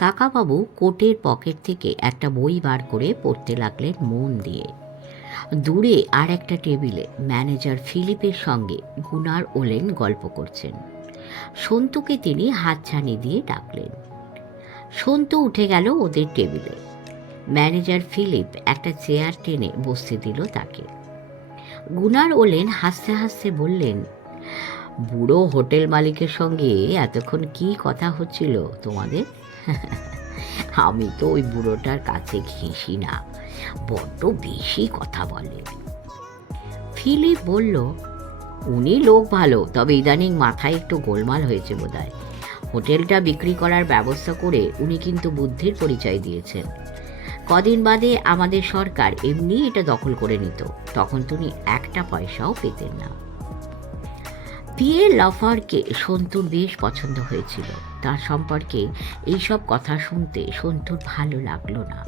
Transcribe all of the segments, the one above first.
কাকাবাবু কোটের পকেট থেকে একটা বই বার করে পড়তে লাগলেন মন দিয়ে। দূরে আর একটা টেবিলে ম্যানেজার ফিলিপের সঙ্গে গুনার ওলেন গল্প করছেন। সন্তুকে তিনি হাতছানি দিয়ে ডাকলেন। সন্তু উঠে গেল ওদের টেবিলে। ম্যানেজার ফিলিপ একটা চেয়ার টেনে বসতে দিল তাকে। গুনার ওলেন হাসতে হাসতে বললেন, বুড়ো হোটেল মালিকের সঙ্গে এতক্ষণ কি কথা হচ্ছিল তোমাদের? আমি তো ওই বুড়োটার কাছে ঘেঁষি না, বড্ড বেশি কথা বলে। ফিলিপ বলল, উনি লোক ভালো, তবে ইদানিং মাথায় একটু গোলমাল হয়েছে বোধহয়। হোটেলটা বিক্রি করার ব্যবস্থা করে উনি কিন্তু বুদ্ধির পরিচয় দিয়েছেন। কদিন বাদে আমাদের সরকার এমনি এটা দখল করে নিত, তখন তুমি একটা পয়সাও পেতেন না। পিয়ে লাফারকে সন্তুর বেশ পছন্দ হয়েছিল। তার সম্পর্কে এইসব কথা শুনতে সন্তুর ভালো লাগলো না।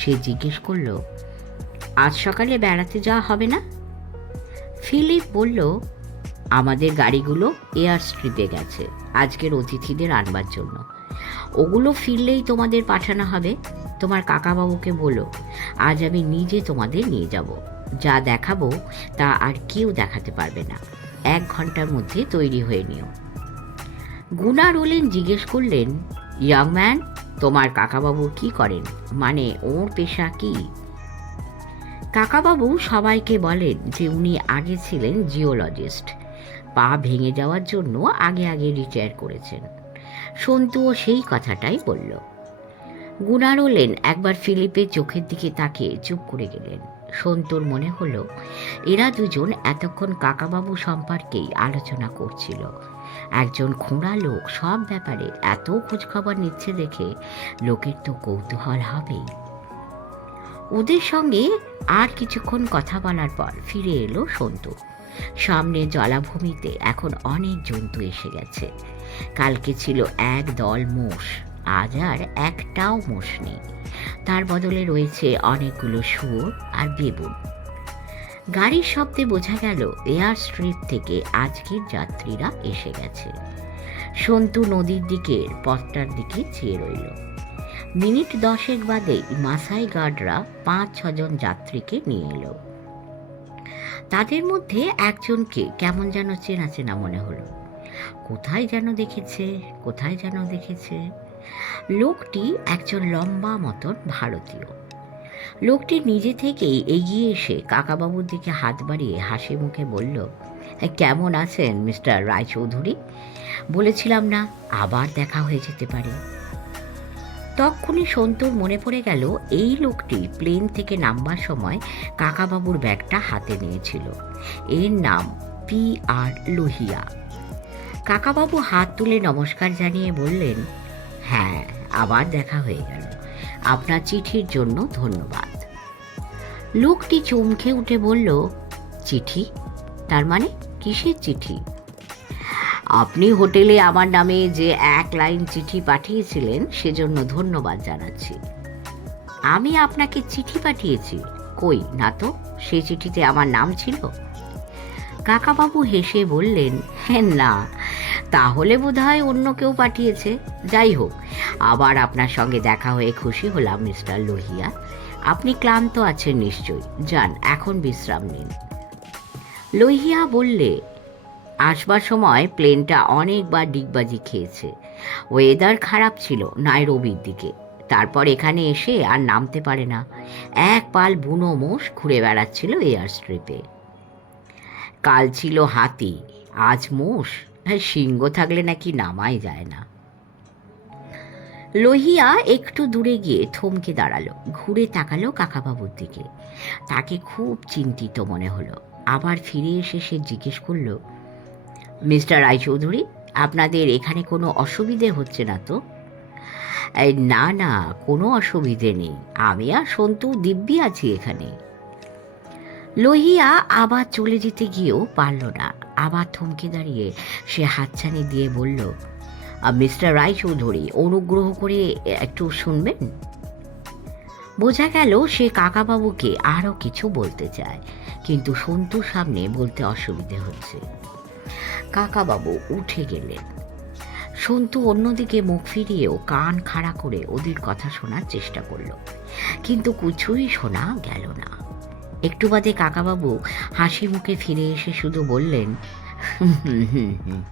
সে জিজ্ঞেস করল, আজ সকালে বেড়াতে যাওয়া হবে না? ফিলিপ বলল, আমাদের গাড়িগুলো এয়ার স্ট্রিপে গেছে আজকের অতিথিদের আনবার জন্য। ওগুলো ফিরলেই তোমাদের পাঠানো হবে। তোমার কাকাবাবুকে বলো, আজ আমি নিজে তোমাদের নিয়ে যাব। যা দেখাবো তা আর কেউ দেখাতে পারবে না। 1 ঘন্টার মধ্যে তৈরি হয়ে নিও। গুনার ওলেন জিজ্ঞেস করলেন, ইয়াং ম্যান, তোমার কাকাবাবু কি করেন? মানে ওর পেশা কি? কাকাবাবু সবাইকে বলেন যে উনি আগে ছিলেন জিওলজিস্ট। পা ভেঙে যাওয়ার জন্য আগে আগে রিটায়ার করেছেন। সন্তুও সেই কথাটাই বলল। গুনার ওলেন একবার ফিলিপের চোখের দিকে তাকিয়ে চুপ করে গেলেন। সন্তুর মনে হলো এরা দুজন এতক্ষণ কাকাবাবু সম্পর্কেই আলোচনা করছিল। একজন খোঁড়া লোক সব ব্যাপারে এত খোঁজখবর নিচ্ছে দেখে লোকের তো কৌতূহল হবেই। ওদের সঙ্গে আর কিছুক্ষণ কথা বলার পর ফিরে এলো সন্তু। সামনে জলাভূমিতে এখন অনেক জন্তু এসে গেছে। কালকে ছিল এক দল মোষ, আজ আর একটাও মোষ নেই। তার বদলে রয়েছে অনেকগুলো শুয়োর আর বেবুন। গাড়ির শব্দে বোঝা গেল এয়ার স্ট্রিপ থেকে আজকের যাত্রীরা এসে গেছে। সন্তু নদীর দিকের পথটার দিকে চেয়ে রইল। মিনিট 10 বাদেই মাসাই গার্ডরা 5-6 জন যাত্রীকে নিয়ে এলো। তাদের মধ্যে একজনকে কেমন যেন চেনা চেনা মনে হলো। কোথায় যেন দেখেছে। লোকটি একজন লম্বা মতন ভারতীয়। লোকটি নিজে থেকেই এগিয়ে এসে কাকাবাবুর দিকে হাত বাড়িয়ে হাসি মুখে বলল, কেমন আছেন মিস্টার রায়চৌধুরী? বলেছিলাম না আবার দেখা হয়ে যেতে পারে। তখনই সন্তুর মনে পড়ে গেল এই লোকটি প্লেন থেকে নামবার সময় কাকাবাবুর ব্যাগটা হাতে নিয়েছিল। এর নাম P.R. লোহিয়া। কাকাবাবু হাত তুলে নমস্কার জানিয়ে বললেন, হ্যাঁ, আবার দেখা হয়ে গেল। আপনার চিঠির জন্য ধন্যবাদ। লোকটি চমকে উঠে বলল, চিঠি? তার মানে কিসের চিঠি? আপনি হোটেলে আমার নামে যে 1 লাইন চিঠি পাঠিয়েছিলেন সেজন্য ধন্যবাদ জানাচ্ছি। আমি আপনাকে চিঠি পাঠিয়েছি? কই না তো, সেই চিঠিতে আমার নাম ছিল। কাকাবাবু হেসে বললেন, হ্যাঁ না, তাহলে বোধহয় অন্য কেউ পাঠিয়েছে। যাই হোক, আবার আপনার সঙ্গে দেখা হয়ে খুশি হলাম মিস্টার লোহিয়া। আপনি ক্লান্ত আছেন নিশ্চয়ই, যান এখন বিশ্রাম নিন। লোহিয়া বললে, আসবার সময় প্লেনটা অনেকবার ডিগবাজি খেয়েছে। ওয়েদার খারাপ ছিল নাইরোবির দিকে, তারপর এখানে এসে আর নামতে পারে না। এক পাল বুনো মোষ ঘুরে বেড়াচ্ছিল এয়ার স্ট্রিপে। কাল ছিল হাতি, আজ মোষ। সিংহ থাকলে নাকি নামাই যায় না। লোহিয়া একটু দূরে গিয়ে থমকে দাঁড়ালো, ঘুরে তাকালো কাকাবাবুর দিকে। তাকে খুব চিন্তিত মনে হলো। আবার ফিরে এসে সে জিজ্ঞেস করলো, মিস্টার রায়চৌধুরী, আপনাদের এখানে কোনো অসুবিধে হচ্ছে না তো? না না, কোনো অসুবিধে নেই। আমি আর সন্তু দিব্যি আছি এখানে। লোহিয়া আবার চলে যেতে গিয়েও পারল না। আবার থমকে দাঁড়িয়ে সে হাতছানি দিয়ে বলল, মিস্টার রায়চৌধুরী, অনুগ্রহ করে একটু শুনবেন। বোঝা গেল সে কাকাবাবুকে আরও কিছু বলতে চায়, কিন্তু সন্তুর সামনে বলতে অসুবিধে হচ্ছে। কাকাবাবু উঠে গেলেন। সন্তু অন্যদিকে মুখ ফিরিয়েও কান খাড়া করে ওদের কথা শোনার চেষ্টা করলো, কিন্তু কিছুই শোনা গেল না। একটু বাদে কাকাবাবু হাসি মুখে ফিরে এসে শুধু বললেন, হুম হুম হুম হুম।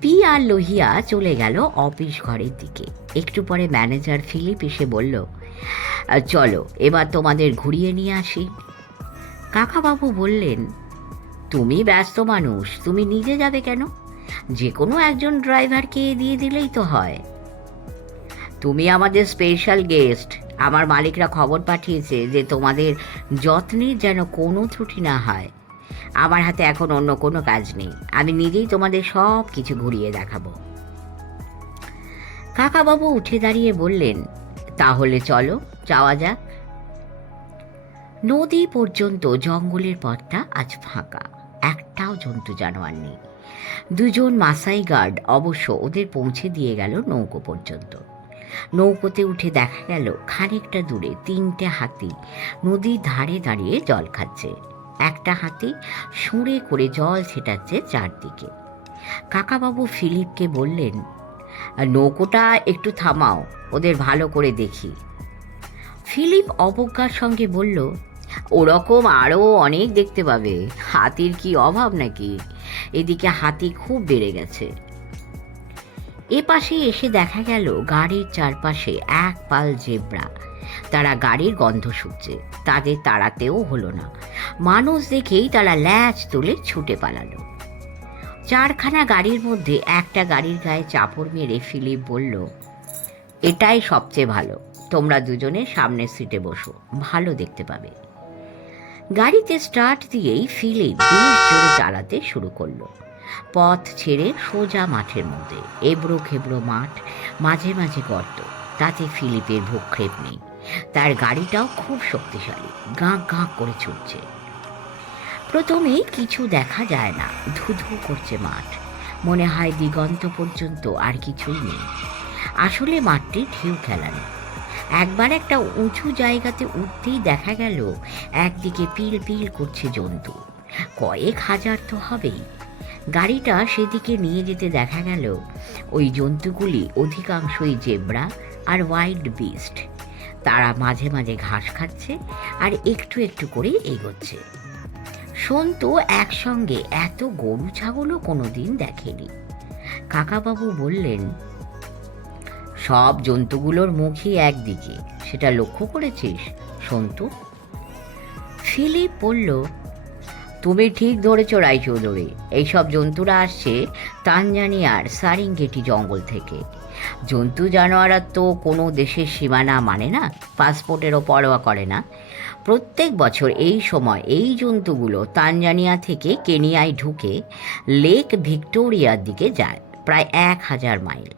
পি আর লোহিয়া চলে গেল অফিস ঘরের দিকে। একটু পরে ম্যানেজার ফিলিপ এসে বলল, চলো এবার তোমাদের ঘুরিয়ে নিয়ে আসি। কাকাবাবু বললেন, তুমি ব্যস্ত মানুষ, তুমি নিজে যাবে কেন? যে কোনো একজন ড্রাইভারকে দিয়ে দিলেই তো হয়। তুমি আমাদের স্পেশাল গেস্ট, আমার মালিকরা খবর পাঠিয়েছে যে তোমাদের যত্নের যেন কোনো ত্রুটি না হয়। আমার হাতে এখন অন্য কোনো কাজ নেই, আমি নিজেই তোমাদের সব কিছু ঘুরিয়ে দেখাবো। কাকাবাবু উঠে দাঁড়িয়ে বললেন, তাহলে চলো যাওয়া যাক। নদী পর্যন্ত জঙ্গলের পথটা আজ ফাঁকা, একটাও জন্তু জানোয়ার নেই। দুজন মাসাই গার্ড অবশ্য ওদের পৌঁছে দিয়ে গেল নৌকো পর্যন্ত। নৌকোতে উঠে দেখা গেল খানিকটা দূরে 3টে হাতি নদীর ধারে দাঁড়িয়ে জল খাচ্ছে। একটা হাতি সুঁড়ে করে জল ছেটাচ্ছে চারদিকে। কাকাবাবু ফিলিপকে বললেন, নৌকোটা একটু থামাও, ওদের ভালো করে দেখি। ফিলিপ অবজ্ঞার সঙ্গে বলল, ওরকম আরও অনেক দেখতে পাবে, হাতির কি অভাব নাকি? এদিকে হাতি খুব বেড়ে গেছে। এ পাশে এসে দেখা গেল গাড়ির চারপাশে এক পাল জেব্রা। তারা গাড়ির গন্ধ শুকছে, তাদের তাড়াতেও হলো না। মানুষ দেখেই তারা ল্যাজ তুলে ছুটে পালালো। 4খানা গাড়ির মধ্যে একটা গাড়ির গায়ে চাপড় মেরে ফিলিপ বলল, এটাই সবচেয়ে ভালো, তোমরা দুজনে সামনের সিটে বসো, ভালো দেখতে পাবে। গাড়িতে স্টার্ট দিয়েই ফিলিপ বেশ জোরে চালাতে শুরু করলো। পথ ছেড়ে সোজা মাঠের মধ্যে, এবড়ো খেবড়ো মাঠ, মাঝে মাঝে গর্ত, তাতে ফিলিপের ভূক্ষেপ নেই। তার গাড়িটাও খুব শক্তিশালী, গাঁ গাঁ করে ছুটছে। প্রথমে কিছু দেখা যায় না, ধুধু করছে মাঠ, মনে হয় দিগন্ত পর্যন্ত আর কিছুই নেই। আসলে মাঠটি ঢেউ খেলানো। একবার একটা উঁচু জায়গাতে উঠতেই দেখা গেল একদিকে পিল পিল করছে জন্তু, কয়েক হাজার তো হবেই। গাড়িটা সেদিকে নিয়ে যেতে দেখা গেল ওই জন্তুগুলি অধিকাংশই জেব্রা আর ওয়াইল্ড বিস্ট। তারা মাঝে মাঝে ঘাস খাচ্ছে আর একটু একটু করে এগোচ্ছে। সন্তু একসঙ্গে এত গরু ছাগলও কোনোদিন দেখেনি। কাকাবাবু বললেন, সব জন্তুগুলোর মুখই একদিকে, সেটা লক্ষ্য করেছিস সন্তু? ফিলিপ বলল, তুমি ঠিক ধরেছ রায়চৌধুরী, এইসব জন্তুরা আসছে তানজানিয়ার সারিঙ্গেটি জঙ্গল থেকে। জন্তু জানোয়ার তো কোনো দেশের সীমানা মানে না, পাসপোর্টেরও পরোয়া করে না। প্রত্যেক বছর এই সময় এই জন্তুগুলো তানজানিয়া থেকে কেনিয়ায় ঢুকে লেক ভিক্টোরিয়ার দিকে যায়, প্রায় 1000 মাইল।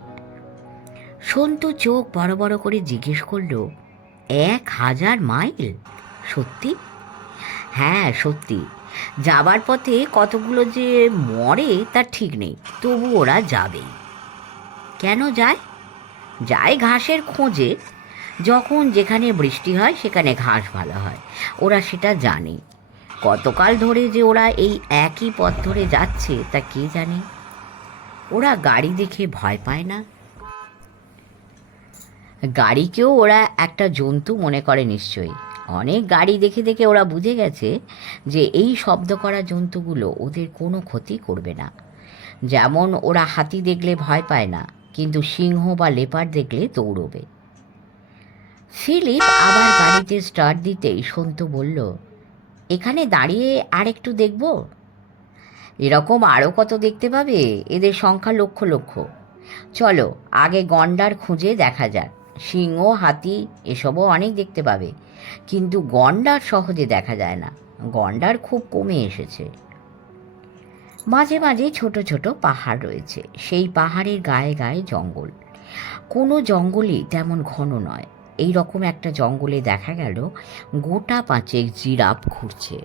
সন্তু চোখ বড় বড় করে জিজ্ঞেস করল, 1000 মাইল? সত্যি? হ্যাঁ সত্যি। যাবার পথে কতগুলো যে মরে তার ঠিক নেই, তবু ওরা যাবেই। কেন যায়? যায় ঘাসের খোঁজে। যখন যেখানে বৃষ্টি হয় সেখানে ঘাস ভালো হয়, ওরা সেটা জানে। কতকাল ধরে যে ওরা এই একই পথ ধরে যাচ্ছে তা কে জানে। ওরা গাড়ি দেখে ভয় পায় না। গাড়িকেও ওরা একটা জন্তু মনে করে নিশ্চয়ই। অনেক গাড়ি দেখে দেখে ওরা বুঝে গেছে যে এই শব্দ করা জন্তুগুলো ওদের কোনো ক্ষতি করবে না। যেমন ওরা হাতি দেখলে ভয় পায় না, কিন্তু সিংহ বা লেপার্ড দেখলে দৌড়বে। ফিলিপ আবার গাড়িতে স্টার্ট দিতেই সন্তু বলল, এখানে দাঁড়িয়ে আর একটু দেখব? এরকম আরও কত দেখতে পাবে, এদের সংখ্যা লক্ষ লক্ষ। চলো আগে গন্ডার খুঁজে দেখা যাক। সিংহ, হাতি এসবও অনেক দেখতে পাবে, কিন্তু গন্ডার সহজে দেখা যায় না, গন্ডার খুব কমে এসেছে। মাঝে মাঝে ছোট ছোট পাহাড় রয়েছে, সেই পাহাড়ের গায়ে গায়ে জঙ্গল। কোনো জঙ্গলই তেমন ঘন নয়। এই রকম একটা জঙ্গলে দেখা গেল গোটা 5 জিরাফ ঘুরছে।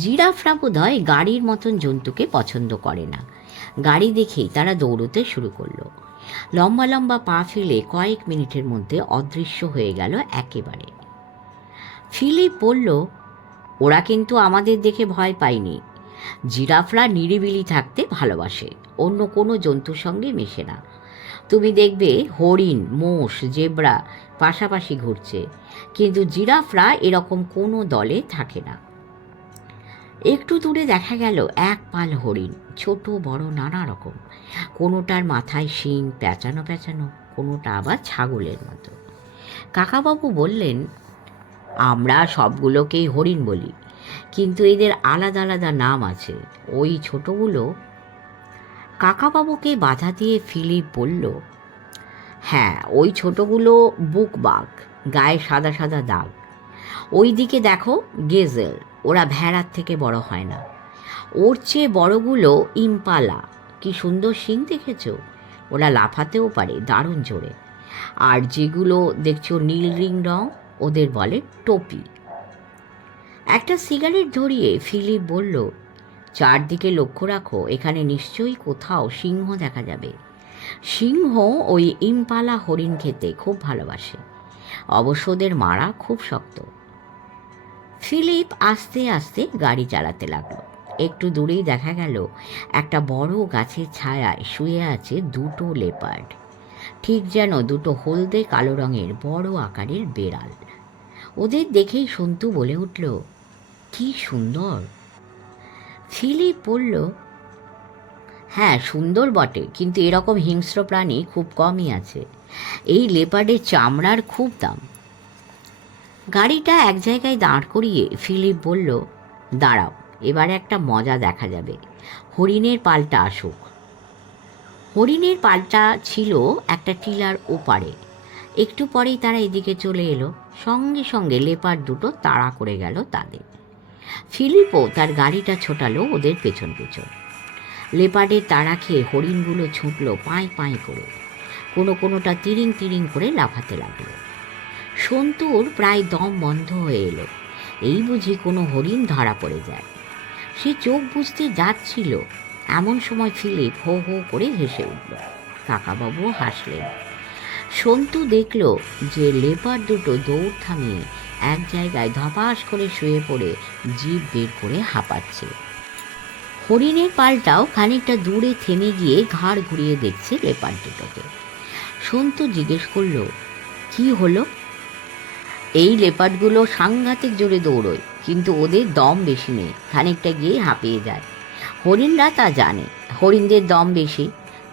জিরাফরা বোধহয় গাড়ির মতন জন্তুকে পছন্দ করে না। গাড়ি দেখেই তারা দৌড়তে শুরু করলো। লম্বা লম্বা পা ফেলে কয়েক মিনিটের মধ্যে অদৃশ্য হয়ে গেল একেবারে। ফিলিপ বলল, ওরা কিন্তু আমাদের দেখে ভয় পায়নি, জিরাফরা নিরিবিলি থাকতে ভালোবাসে, অন্য কোনো জন্তুর সঙ্গে মেশে না। তুমি দেখবে হরিণ, মোষ, জেব্রা পাশাপাশি ঘুরছে, কিন্তু জিরাফরা এরকম কোনো দলে থাকে না। একটু দূরে দেখা গেল এক পাল হরিণ, ছোট বড় নানা রকম। কোনোটার মাথায় শিং পেঁচানো পেঁচানো, কোনোটা আবার ছাগলের মতো। কাকাবাবু বললেন, আমরা সবগুলোকেই হরিণ বলি, কিন্তু এদের আলাদা আলাদা নাম আছে। ওই ছোটগুলো। কাকাবাবুকে বাধা দিয়ে ফিলিপ বলল, হ্যাঁ, ওই ছোটগুলো বুকবাগ, গায়ে সাদা সাদা দাগ। ওই দিকে দেখো গেজেল, ওরা ভেড়ার থেকে বড় হয় না। ওর চেয়ে বড়গুলো ইম্পালা, কি সুন্দর শিং দেখেছ? ওরা লাফাতেও পারে দারুণ জোরে। আর যেগুলো দেখছো নীল রিং রং, ওদের বলে টোপি। একটা সিগারেট ধরিয়ে ফিলিপ বলল, চারদিকে লক্ষ্য রাখো, এখানে নিশ্চয়ই কোথাও সিংহ দেখা যাবে। সিংহ ওই ইম্পালা হরিণ খেতে খুব ভালোবাসে, অবশ্য ওদের মারা খুব শক্ত। ফিলিপ আস্তে আস্তে গাড়ি চালাতে লাগলো। একটু দূরেই দেখা গেল একটা বড় গাছের ছায়ায় শুয়ে আছে দুটো লেপার্ড, ঠিক যেন দুটো হলদে কালো রঙের বড় আকারের বেড়াল। ওদের দেখেই সন্তু বলে উঠল, কি সুন্দর। ফিলিপ বলল, হ্যাঁ সুন্দর বটে, কিন্তু এরকম হিংস্র প্রাণী খুব কমই আছে। এই লেপার্ডের চামড়ার খুব দাম। গাড়িটা এক জায়গায় দাঁড় করিয়ে ফিলিপ বলল, দাঁড়াও, এবারে একটা মজা দেখা যাবে। হরিণের পালটা আসুক। হরিণের পালটা ছিল একটা টিলার ওপারে। একটু পরেই তারা এদিকে চলে এলো। সঙ্গে সঙ্গে লেপার্ড দুটো তাড়া করে গেল তাদের। ফিলিপও তার গাড়িটা ছোটালো ওদের পেছন পেছন। লেপার্ডের তাড়া খেয়ে হরিণগুলো ছুটলো পাঁই পাঁই করে, কোনোটা তিরিং তিরিং করে লাফাতে লাগলো। সন্তুর প্রায় দম বন্ধ হয়ে এলো। এই বুঝি কোনো হরিণ ধরা পড়ে যায়। সে চোখ বুঝতে যাচ্ছিল, এমন সময় ফিলিপ হো হো করে হেসে উঠল। কাকাবাবুও হাসলেন। সন্তু দেখল যে লেপার্ড দুটো দৌড় থামিয়ে এক জায়গায় ধপাস করে শুয়ে পড়ে জিভ বের করে হাঁপাচ্ছে। হরিণের পালটাও খানিকটা দূরে থেমে গিয়ে ঘাড় ঘুরিয়ে দেখছে লেপার্ড দুটোকে। সন্তু জিজ্ঞেস করল, কি হলো? এই লেপার্ডগুলো সাংঘাতিক জোরে দৌড়োয়, কিন্তু ওদের দম বেশি নেই, খানিকটা গিয়ে হাঁপিয়ে যায়। হরিণরা তা জানে, হরিণদের দম বেশি,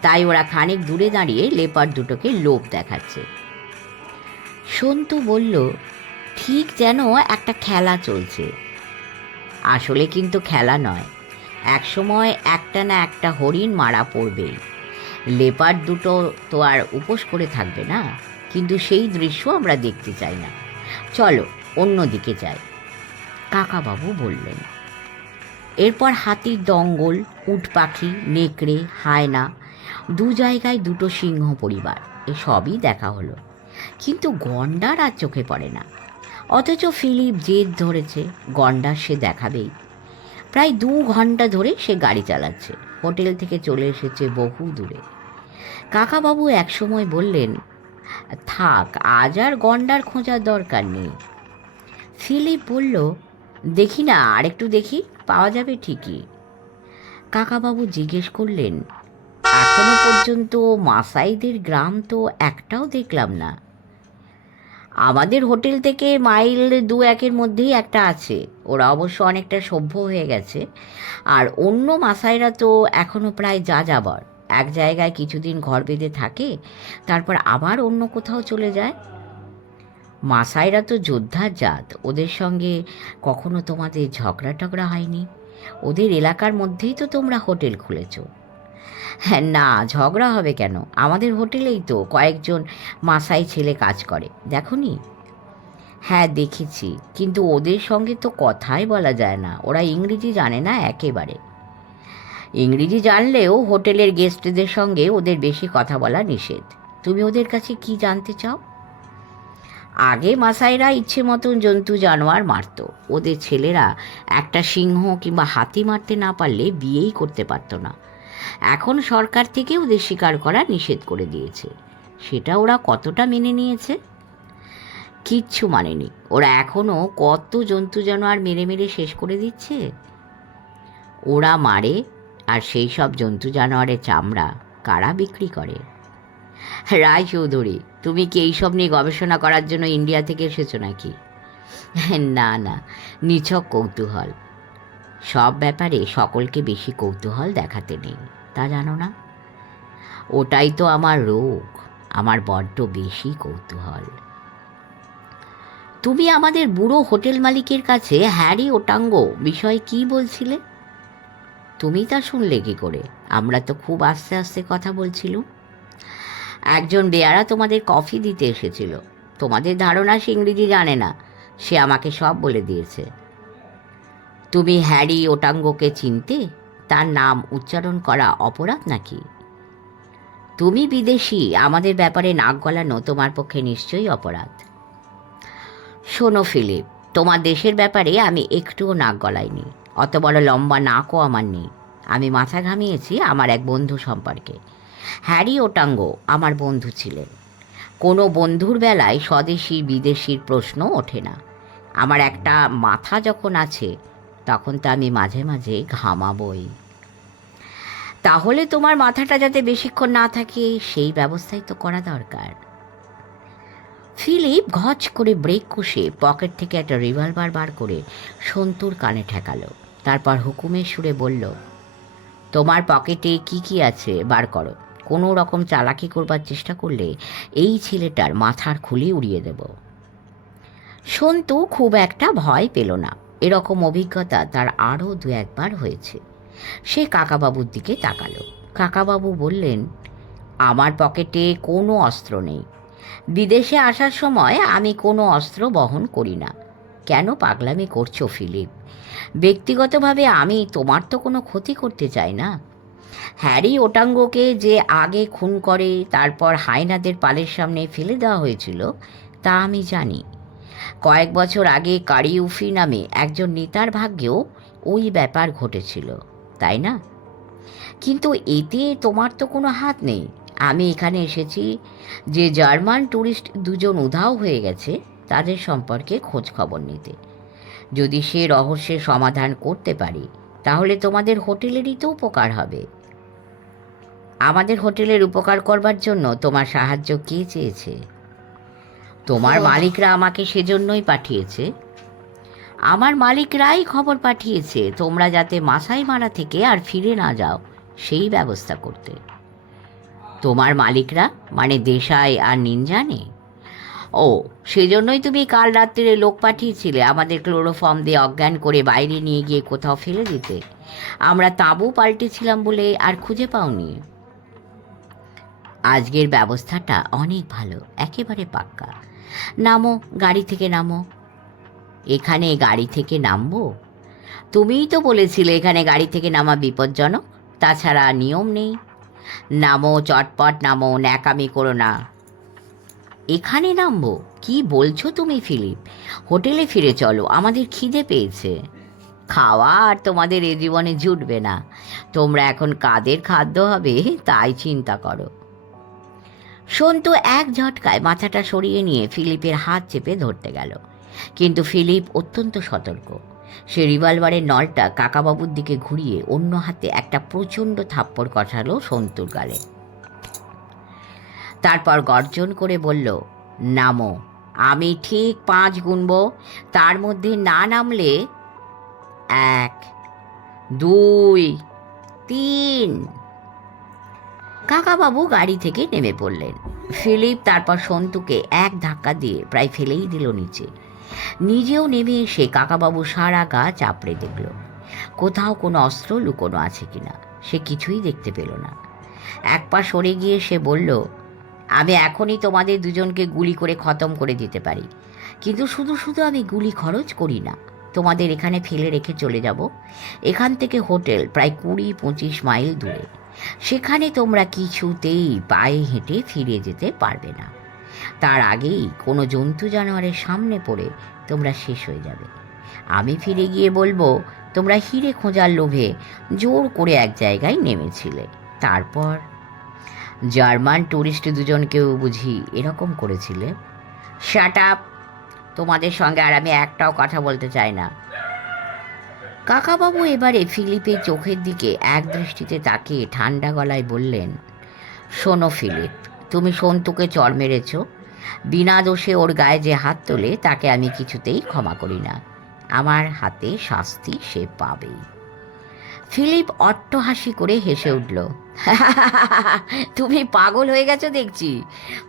তাই ওরা খানিক দূরে দাঁড়িয়ে লেপার্ড দুটোকে লোভ দেখাচ্ছে। সন্তু বলল, ঠিক যেন একটা খেলা চলছে। আসলে কিন্তু খেলা নয়, একসময় একটা না একটা হরিণ মারা পড়বেই। লেপার্ড দুটো তো আর উপোস করে থাকবে না, কিন্তু সেই দৃশ্য আমরা দেখতে চাই না। চলো অন্যদিকে যাই, কাকাবাবু বললেন। এরপর হাতির দঙ্গল, উট পাখি, নেকড়ে, হায়না, দু জায়গায় দুটো সিংহ পরিবার, এসবই দেখা হলো। কিন্তু গন্ডার আর চোখে পড়ে না। অথচ ফিলিপ জেদ ধরেছে গন্ডার সে দেখাবেই। প্রায় 2 ঘন্টা ধরে সে গাড়ি চালাচ্ছে, হোটেল থেকে চলে এসেছে বহু দূরে। কাকাবাবু একসময় বললেন, থাক, আজ আর গন্ডার খোঁজার দরকার নেই। ফিলিপ বলল, দেখি না, আরেকটু দেখি, পাওয়া যাবে ঠিকই। কাকাবাবু জিজ্ঞেস করলেন, এখনো পর্যন্ত মাসাইদের গ্রাম তো একটাও দেখলাম না। আমাদের হোটেল থেকে মাইল 2-1 মধ্যেই একটা আছে, ওরা অবশ্য অনেকটা সভ্য হয়ে গেছে। আর অন্য মাসাইরা তো এখনও প্রায় যাযাবর, এক জায়গায় কিছুদিন ঘর বেঁধে থাকে, তারপর আবার অন্য কোথাও চলে যায়। মাসাইরা তো যোদ্ধার জাত, ওদের সঙ্গে কখনো তোমাদের ঝগড়া টগড়া হয়নি? ওদের এলাকার মধ্যেই তো তোমরা হোটেল খুলেছ। হ্যাঁ, না, ঝগড়া হবে কেন? আমাদের হোটেলেই তো কয়েকজন মাসাই ছেলে কাজ করে, দেখোনি? হ্যাঁ দেখেছি, কিন্তু ওদের সঙ্গে তো কথাই বলা যায় না, ওরা ইংরেজি জানে না একেবারে। ইংরেজি জানলেও হোটেলের গেস্টদের সঙ্গে ওদের বেশি কথা বলা নিষেধ। তুমি ওদের কাছে কি জানতে চাও? আগে মাসাইরা ইচ্ছে মতন জন্তু জানোয়ার মারত, ওদের ছেলেরা একটা সিংহ কিংবা হাতি মারতে না পারলে বিয়েই করতে পারত না। এখন সরকার থেকে ওদের শিকার করা নিষেধ করে দিয়েছে। সেটা ওরা কতটা মেনে নিয়েছে? কিচ্ছু মানেনি। ওরা এখনও কত জন্তু জানোয়ার মেরে মেরে শেষ করে দিচ্ছে। ওরা মারে, আর সেই সব জন্তু জানোয়ারের চামড়া কারা বিক্রি করে? রায় চৌধুরী, তুমি কি এইসব নিয়ে গবেষণা করার জন্য ইন্ডিয়া থেকে এসেছো নাকি? না না, নিছক কৌতূহল। সব ব্যাপারে সকলকে বেশি কৌতূহল দেখাতে নেই, তা জানো না? ওটাই তো আমার রোগ, আমার বড্ড বেশি কৌতূহল। তুমি আমাদের বুড়ো হোটেল মালিকের কাছে হ্যারি ওটাঙ্গো বিষয়ে কি বলছিলে? তুমি তা শুনলে কি করে? আমরা তো খুব আস্তে আস্তে কথা বলছিলাম। একজন বেয়ারা তোমাদের কফি দিতে এসেছিল। তোমাদের ধারণা সে ইংরেজি জানে না, সে আমাকে সব বলে দিয়েছে। তুমি হ্যারি ওটাঙ্গোকে চিনতে? তার নাম উচ্চারণ করা অপরাধ নাকি? তুমি বিদেশি, আমাদের ব্যাপারে নাক গলানো তোমার পক্ষে নিশ্চয়ই অপরাধ। শোনো ফিলিপ, তোমার দেশের ব্যাপারে আমি একটুও নাক গলাইনি। অত বড় লম্বা নাকও আমার নেই। আমি মাথা ঘামিয়েছি আমার এক বন্ধু সম্পর্কে। হ্যারি ওটাঙ্গো আমার বন্ধু ছিলেন। কোনো বন্ধুর বেলায় স্বদেশি বিদেশির প্রশ্ন ওঠে না। আমার একটা মাথা যখন আছে, তখন তো আমি মাঝে মাঝে ঘামাবই। তাহলে তোমার মাথাটা যাতে বেশিক্ষণ না থাকে সেই ব্যবস্থাই তো করা দরকার। ফিলিপ ঘচ করে ব্রেক কষে পকেট থেকে একটা রিভলভার বার করে সন্তুর কানে ঠেকালো। তারপর হুকুমের সুরে বলল, তোমার পকেটে কি কি আছে বার করো। কোনো রকম চালাকি করবার চেষ্টা করলে এই ছেলেটার মাথার খুলি উড়িয়ে দেব। সন্তু খুব একটা ভয় পেল না। এরকম অভিজ্ঞতা তার আরও দু একবার হয়েছে। সে কাকাবাবুর দিকে তাকালো। কাকাবাবু বললেন, আমার পকেটে কোনো অস্ত্র নেই। বিদেশে আসার সময় আমি কোনো অস্ত্র বহন করি না। কেন পাগলামি করছো ফিলিপ? ব্যক্তিগতভাবে আমি তোমার তো কোনো ক্ষতি করতে চাই না। হ্যারি ওটাঙ্গোকে যে আগে খুন করে তারপর হায়নাদের পালের সামনে ফেলে দেওয়া হয়েছিল তা আমি জানি। কয়েক বছর আগে কারিউফি নামে একজন নেতার ভাগ্যেও ওই ব্যাপার ঘটেছিল, তাই না? কিন্তু এতে তোমার তো কোনো হাত নেই। আমি এখানে এসেছি যে জার্মান ট্যুরিস্ট দুজন উধাও হয়ে গেছে তাদের সম্পর্কে খোঁজ খবর নিতে। যদি সে রহস্যের সমাধান করতে পারি তাহলে তোমাদের হোটেলেরই তো উপকার হবে। আমাদের হোটেলের উপকার করবার জন্য তোমার সাহায্য কে চেয়েছে? তোমার মালিকরা আমাকে সেজন্যই পাঠিয়েছে। আমার মালিকরাই খবর পাঠিয়েছে তোমরা যাতে মাসাই মারা থেকে আর ফিরে না যাও সেই ব্যবস্থা করতে। তোমার মালিকরা মানে দেশাই আর নিনজানে? ও, সেজন্যই তুমি কাল রাত্রিরে লোক পাঠিয়েছিলে আমাদের ক্লোরোফর্ম দিয়ে অজ্ঞান করে বাইরে নিয়ে গিয়ে কোথাও ফেলে দিতে। আমরা তাঁবু পাল্টেছিলাম বলে আর খুঁজে পাওনি। আজকের ব্যবস্থাটা অনেক ভালো, একেবারে পাক্কা। নামো, গাড়ি থেকে নামো। এখানে গাড়ি থেকে নামবো? তুমিই তো বলেছিলে এখানে গাড়ি থেকে নামা বিপজ্জনক, তাছাড়া নিয়ম নেই। নামো, চটপট নামো, ন্যাকামি করো না। এখানে নামবো? কি বলছো তুমি ফিলিপ? হোটেলে ফিরে চলো, আমাদের খিদে পেয়েছে। খাওয়া আর তোমাদের এ জীবনে জুটবে না। তোমরা এখন কাদের খাদ্য হবে তাই চিন্তা করো। সন্তু এক ঝটকায় মাথাটা সরিয়ে নিয়ে ফিলিপের হাত চেপে ধরতে গেল, কিন্তু ফিলিপ অত্যন্ত সতর্ক। সে রিভলভারের নলটা কাকাবাবুর দিকে ঘুরিয়ে অন্য হাতে একটা প্রচণ্ড থাপ্পড় কষালো সন্তুর গালে। তারপর গর্জন করে বলল, নামো। আমি ঠিক 5 গুনব, তার মধ্যে না নামলে 1, 2, 3। কাকাবাবু গাড়ি থেকে নেমে পড়লেন। ফিলিপ তারপর সন্তুকে এক ধাক্কা দিয়ে প্রায় ফেলেই দিল নিচে। নিজেও নেমে এসে কাকাবাবু সারা গা চাপড়ে দেখল কোথাও কোনো অস্ত্র লুকোনো আছে কিনা। সে কিছুই দেখতে পেল না। এক পা সরে গিয়ে সে বলল, আমি এখনই তোমাদের দুজনকে গুলি করে খতম করে দিতে পারি, কিন্তু শুধু শুধু আমি গুলি খরচ করি না। তোমাদের এখানে ফেলে রেখে চলে যাব। এখান থেকে হোটেল প্রায় 20-25 মাইল দূরে। সেখানে তোমরা কিছুতেই পায়ে হেঁটে ফিরে যেতে পারবে না। তার আগেই কোনো জন্তু জানোয়ারের সামনে পড়ে তোমরা শেষ হয়ে যাবে। আমি ফিরে গিয়ে বলবো তোমরা হিরে খোঁজার লোভে জোর করে এক জায়গায় নেমেছিলে। তারপর জার্মান ট্যুরিস্ট দুজনকেও বুঝি এরকম করেছিলে? Shut up! তোমাদের সঙ্গে আর আমি একটাও কথা বলতে চাই না। কাকাবাবু এবারে ফিলিপের চোখের দিকে এক দৃষ্টিতে তাকিয়ে ঠান্ডা গলায় বললেন, শোনো ফিলিপ, তুমি সন্তুকে চড় মেরেছ, বিনা দোষে ওর গায়ে যে হাত তোলে তাকে আমি কিছুতেই ক্ষমা করি না। আমার হাতে শাস্তি সে পাবেই। ফিলিপ অট্টহাসি করে হেসে উঠল। তুমি পাগল হয়ে গেছো দেখছি।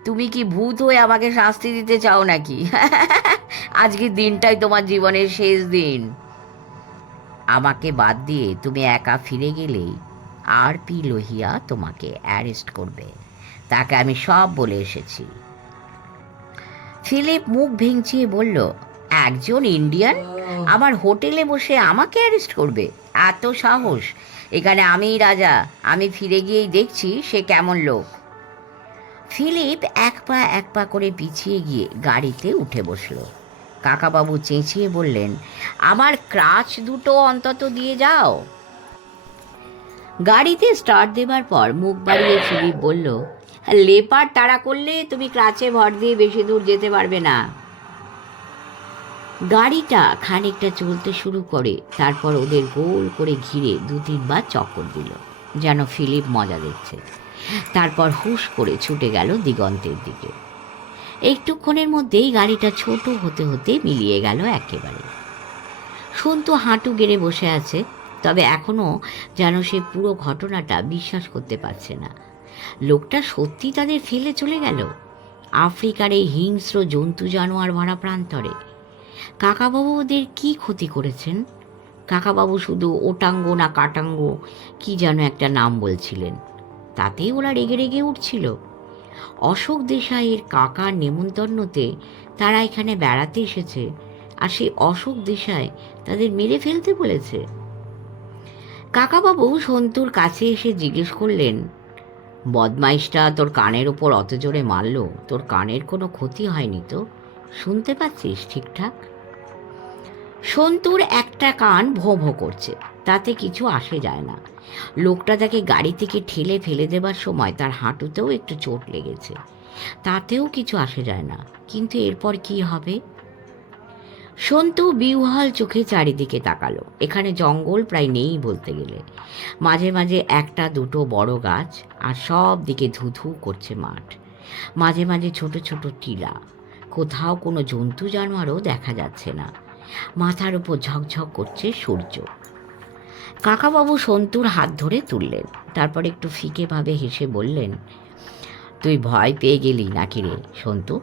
তুমি কি ভূত হয়ে আমাকে শাস্তি দিতে চাও নাকি? আজকের দিনটাই তোমার জীবনের শেষ দিন। আমাকে বাদ দিয়ে তুমি একা ফিরে গেলেই আর.পি. লোহিয়া তোমাকে অ্যারেস্ট করবে। তাকে আমি সব বলে এসেছি। ফিলিপ মুখ ভেঙচিয়ে বলল, একজন ইন্ডিয়ান আমার হোটেলে বসে আমাকে অ্যারেস্ট করবে? এত সাহস! এখানে আমিই রাজা। আমি ফিরে গিয়েই দেখছি সে কেমন লোক। ফিলিপ এক পা করে পিছিয়ে গিয়ে গাড়িতে উঠে বসল। কাকাবাবু চেঁচিয়ে বললেন, আমার ক্রাচ দুটো অন্তত দিয়ে যাও। গাড়িতে স্টার্ট দেবার পর মুখ বাড়িয়ে ফিলিপ বলল, লেপার তাড়া করলে তুমি ক্রাচে ভর দিয়ে বেশি দূর যেতে পারবে না। গাড়িটা খানিকটা চলতে শুরু করে, তারপর ওদের গোল করে ঘিরে 2-3 বার চক্কর দিল, যেন ফিলিপ মজা দেখছে। তারপর হুশ করে ছুটে গেল দিগন্তের দিকে। একটুক্ষণের মধ্যেই গাড়িটা ছোট হতে হতে মিলিয়ে গেল একেবারে। সন্তু হাঁটু গেড়ে বসে আছে, তবে এখনও যেন সে পুরো ঘটনাটা বিশ্বাস করতে পারছে না। লোকটা সত্যি তাদের ফেলে চলে গেল আফ্রিকার এই হিংস্র জন্তু জানোয়ার ভরা প্রান্তরে। কাকাবাবু ওদের কি ক্ষতি করেছেন? কাকাবাবু শুধু ওটাঙ্গ না কাটাঙ্গ কি যেন একটা নাম বলছিলেন, তাতেই ওরা রেগে রেগে উঠছিল। অশোক দেশাইয়ের কাকার নেমন্তন্নতে তারা এখানে বেড়াতে এসেছে, আর সেই অশোক দেশাই তাদের মেরে ফেলতে বলেছে। কাকাবাবু সন্তুর কাছে এসে জিজ্ঞেস করলেন, বদমাইশটা তোর কানের ওপর অত জোরে মারল, তোর কানের কোনো ক্ষতি হয়নি তো? শুনতে পাচ্ছিস ঠিকঠাক? সন্তুর একটা কান ভোঁ ভোঁ করছে, তাতে কিছু আসে যায় না। লোকটা তাকে গাড়ি থেকে ঠেলে ফেলে দেবার সময় তার হাঁটুতেও একটু চোট লেগেছে, তাতেও কিছু আসে যায় না। কিন্তু এরপর কি হবে? সন্তু বিহ্বল চোখে চারিদিকে তাকালো। এখানে জঙ্গল প্রায় নেই বলতে গেলে, মাঝে মাঝে একটা দুটো বড় গাছ, আর সব দিকে ধুধু করছে মাঠ। মাঝে মাঝে ছোট ছোট টিলা, কোথাও কোনো জন্তু জানোয়ারও দেখা যাচ্ছে না। মাথার উপর ঝকঝক করছে সূর্য। কাকাবাবু সন্তুর হাত ধরে তুললেন, তারপর একটু ফিকেভাবে হেসে বললেন, তুই ভয় পেয়ে গেলি নাকি রে সন্তু?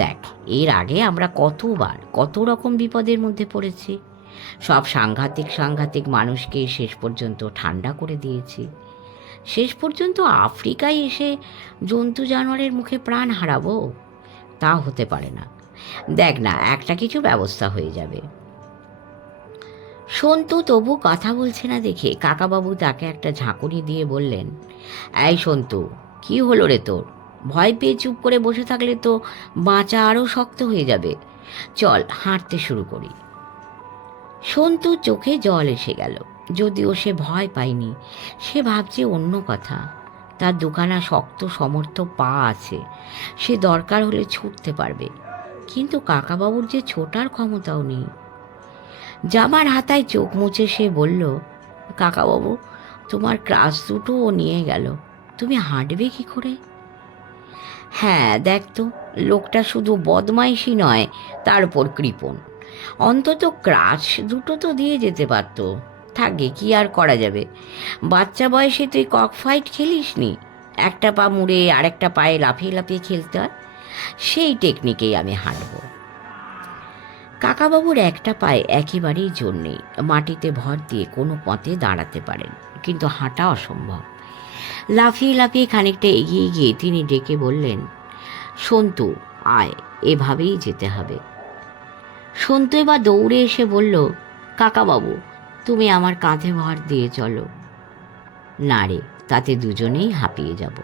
দেখ, এর আগে আমরা কতবার কত রকম বিপদের মধ্যে পড়েছি। সব সাংঘাতিক সাংঘাতিক মানুষকে শেষ পর্যন্ত ঠান্ডা করে দিয়েছি। শেষ পর্যন্ত আফ্রিকায় এসে জন্তু জানোয়ারের মুখে প্রাণ হারাবো? তা হতে পারে না। দেখ না, একটা কিছু ব্যবস্থা হয়ে যাবে। সন্তু তবু কথা বলছে না দেখে কাকাবাবু তাকে একটা ঝাঁকুনি দিয়ে বললেন, এই সন্তু, কি হলো রে তোর? ভয় পেয়ে চুপ করে বসে থাকলে তো বাঁচা আরও শক্ত হয়ে যাবে। চল হাঁটতে শুরু করি। সন্তু চোখে জল এসে গেল। যদিও সে ভয় পায়নি, সে ভাবছে অন্য কথা। তার দুখানা শক্ত সমর্থ পা আছে, সে দরকার হলে ছুটতে পারবে। কিন্তু কাকাবাবুর যে ছোটার ক্ষমতাও নেই। জামার হাতায় চোখ মুছে সে বলল, কাকাবাবু, তোমার ক্রাচ দুটোও নিয়ে গেল, তুমি হাঁটবে কি করে? হ্যাঁ, দেখ তো, লোকটা শুধু বদমাইশি নয়, তার উপর কৃপণ। অন্তত ক্রাচ দুটো তো দিয়ে যেতে পারত। থাকবে, কি আর করা যাবে। বাচ্চা বয়সে তুই কক ফাইট খেলিসনি? একটা পা মুড়ে আরেকটা পায়ে লাফিয়ে লাফিয়ে খেলতে হয়, সেই টেকনিকেই আমি হাঁটব। কাকাবাবুর একটা পায়ে একেবারেই জোর নেই, মাটিতে ভর দিয়ে কোনো পথে দাঁড়াতে পারেন, কিন্তু হাঁটা অসম্ভব। লাফিয়ে লাফিয়ে খানিকটা এগিয়ে গিয়ে তিনি ডেকে বললেন, সন্তু আয়, এভাবেই যেতে হবে। সন্তু এবার দৌড়ে এসে বলল, কাকাবাবু, তুমি আমার কাঁধে ভর দিয়ে চলো। না রে, তাতে দুজনেই হাঁপিয়ে যাব।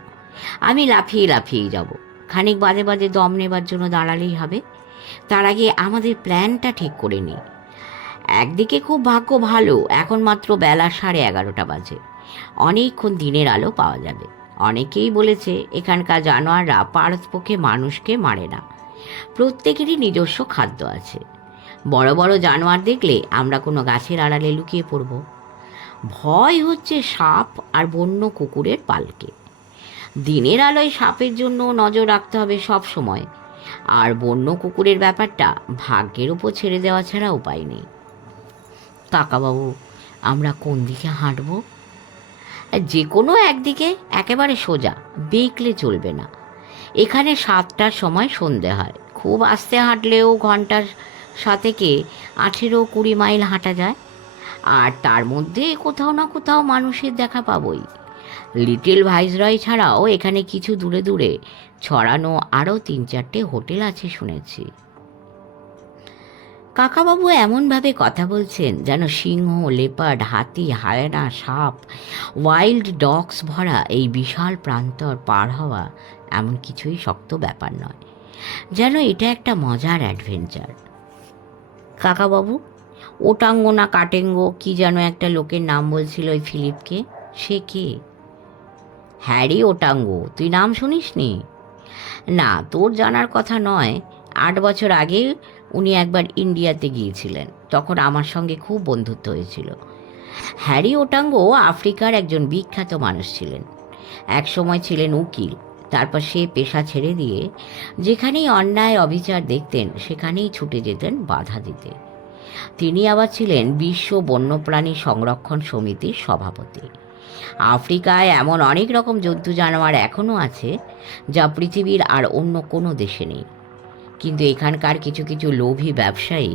আমি লাফিয়ে লাফিয়েই যাব। খানিক বাদে বাদে দম নেবার জন্য দাঁড়ালেই হবে। তার আগে আমাদের প্ল্যানটা ঠিক করে নিই। একদিকে খুব ভাগ্য ভালো, এখন মাত্র বেলা 11:30 বাজে। অনেকক্ষণ দিনের আলো পাওয়া যাবে। অনেকেই বলেছে এখানকার জানোয়াররা পারতপক্ষে মানুষকে মারে না, প্রত্যেকেরই নিজস্ব খাদ্য আছে। বড় বড় জানোয়ার দেখলে আমরা কোনো গাছের আড়ালে লুকিয়ে পড়ব। ভয় হচ্ছে সাপ আর বন্য কুকুরের পালকে। দিনের আলোয় সাপের জন্য নজর রাখতে হবে সব সময়, আর বন্য কুকুরের ব্যাপারটা ভাগ্যের উপর ছেড়ে দেওয়া ছাড়া উপায় নেই। কাকাবাবু, আমরা কোন দিকে হাঁটব? যে কোনো একদিকে, একেবারে সোজা, বেঁকলে চলবে না। এখানে 7টার সময় সন্ধে হয়। খুব আস্তে হাঁটলেও ঘন্টার 18-20 মাইল হাঁটা যায়, আর তার মধ্যে কোথাও না কোথাও মানুষের দেখা পাবই। লিটল ভাইসরয় ছাড়াও এখানে কিছু দূরে দূরে ছড়ানো আরও 3-4টে হোটেল আছে শুনেছি। কাকাবাবু এমনভাবে কথা বলছেন যেন সিংহ, লেপার্ড, হাতি, হায়না, সাপ, ওয়াইল্ড ডগস ভরা এই বিশাল প্রান্তর পার হওয়া এমন কিছুই শক্ত ব্যাপার নয়, যেন এটা একটা মজার অ্যাডভেঞ্চার। কাকাবাবু, ওটাঙ্গো না কাটেঙ্গো কি যেন একটা লোকের নাম বলছিল ওই ফিলিপকে, সে কে? হ্যারি ওটাঙ্গো, তুই নাম শুনিসনি? না, তোর জানার কথা নয়। 8 বছর আগে উনি একবার ইন্ডিয়াতে গিয়েছিলেন, তখন আমার সঙ্গে খুব বন্ধুত্ব হয়েছিল। হ্যারি ওটাঙ্গো আফ্রিকার একজন বিখ্যাত মানুষ ছিলেন। এক সময় ছিলেন উকিল, তারপর সে পেশা ছেড়ে দিয়ে যেখানেই অন্যায় অবিচার দেখতেন সেখানেই ছুটে যেতেন বাধা দিতে। তিনি আবার ছিলেন বিশ্ব বন্যপ্রাণী সংরক্ষণ সমিতির সভাপতি। আফ্রিকায় এমন অনেক রকম জন্তু জানোয়ার এখনও আছে যা পৃথিবীর আর অন্য কোনো দেশে নেই, কিন্তু এখানকার কিছু কিছু লোভী ব্যবসায়ী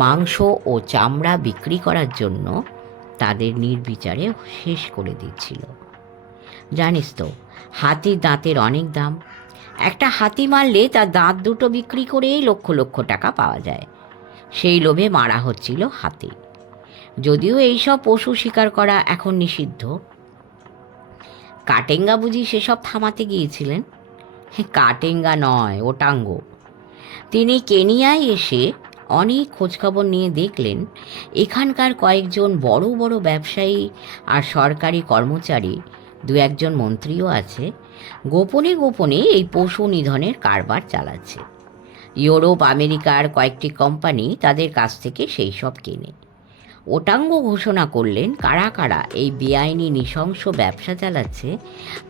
মাংস ও চামড়া বিক্রি করার জন্য তাদের নির্বিচারে শেষ করে দিচ্ছিল। জানিস তো, হাতির দাঁতের অনেক দাম। একটা হাতি মারলে তার দাঁত দুটো বিক্রি করেই লক্ষ লক্ষ টাকা পাওয়া যায়। সেই লোভে মারা হচ্ছিল হাতি। যদিও এইসব পশু শিকার করা এখন নিষিদ্ধ। কাটেঙ্গা বুঝি সেসব থামাতে গিয়েছিলেন? কাটেঙ্গা নয়, ওটাঙ্গো। তিনি কেনিয়ায় এসে অনেক খোঁজখবর নিয়ে দেখলেন এখানকার কয়েকজন বড় বড় ব্যবসায়ী আর সরকারি কর্মচারী, 2-1জন মন্ত্রীও আছে, গোপনে গোপনে এই পশু নিধনের কারবার চালাচ্ছে। ইউরোপ আমেরিকার কয়েকটি কোম্পানি তাদের কাছ থেকে সেই সব কেনে। ওটাঙ্গো ঘোষণা করলেন কারা কারা এই বেআইনি নৃশংস ব্যবসা চালাচ্ছে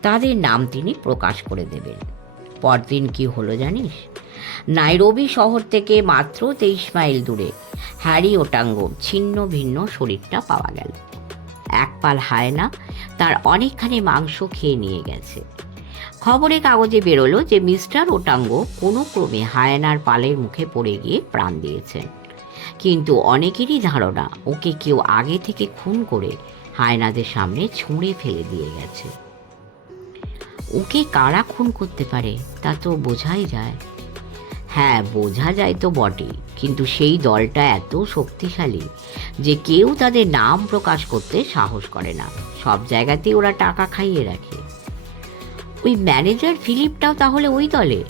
তাদের নাম তিনি প্রকাশ করে দেবেন। পরদিন কি হলো জানিস? নাইরোবি শহর থেকে মাত্র 23 মাইল দূরে হ্যারি ওটাঙ্গোর ছিন্ন ভিন্ন শরীরটা পাওয়া গেল। এক পাল হায়না তার অনেকখানি মাংস খেয়ে নিয়ে গেছে। খবরে কাগজে বেরোলো যে মিস্টার ওটাঙ্গো কোনো ক্রমে হায়নার পালের মুখে পড়ে গিয়ে প্রাণ দিয়েছেন, কিন্তু অনেকেরই ধারণা ওকে কেউ আগে থেকে খুন করে হায়নাদের সামনে ছুঁড়ে ফেলে দিয়ে গেছে। ওকে কারা খুন করতে পারে তা তো বোঝাই যায়। হ্যাঁ, বোঝা যায় তো বটে, কিন্তু সেই দলটা এত শক্তিশালী যে কেউ তাদের নাম প্রকাশ করতে সাহস করে না। সব জায়গাতেই ওরা টাকা খাইয়ে রাখে। ওই ম্যানেজার ফিলিপটাও তাহলে ওই দলে?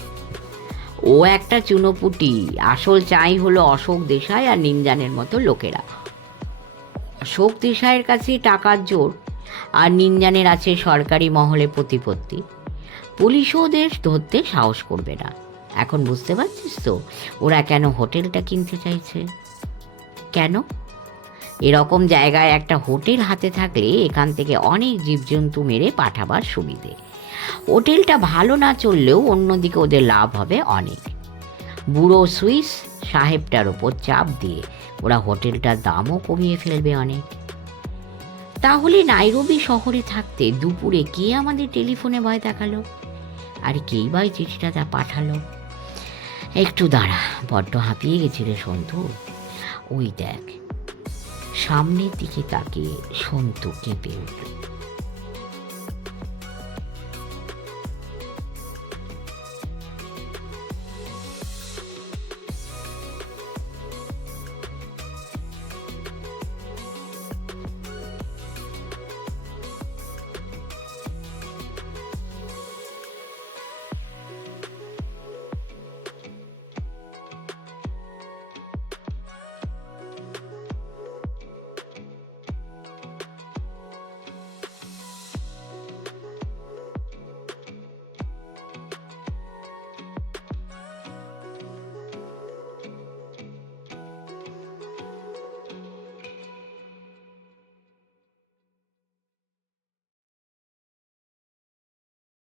ও একটা চুনোপুটি। আসল চাই হলো অশোক দেশাই আর নিঞ্জানের মতো লোকেরা। অশোক দেশাইয়ের কাছে টাকার জোর, আর নিঞ্জানের আছে সরকারি মহলে প্রতিপত্তি। পুলিশও ওদের ধরতে সাহস করবে না। এখন বুঝতে পারছিস তো ওরা কেন হোটেলটা কিনতে চাইছে? কেন? এরকম জায়গায় একটা হোটেল হাতে থাকলে এখান থেকে অনেক জীবজন্তু মেরে পাঠাবার সুবিধে। হোটেলটা ভালো না চললেও অন্যদিকে ওদের লাভ হবে অনেক। বুড়ো সুইস সাহেবটার ওপর চাপ দিয়ে ওরা হোটেলটার দামও কমিয়ে ফেলবে অনেক। তাহলে নাইরোবি শহরে থাকতে দুপুরে কে আমাদের টেলিফোনে ভয় দেখালো? আর কেই বা চিঠিটা তা পাঠালো? একটু দাঁড়া, বড্ড হাঁপিয়ে গেছি রে সন্তু। ওই দেখ, সামনের দিকে তাকিয়ে সন্তু কেঁপে উঠল।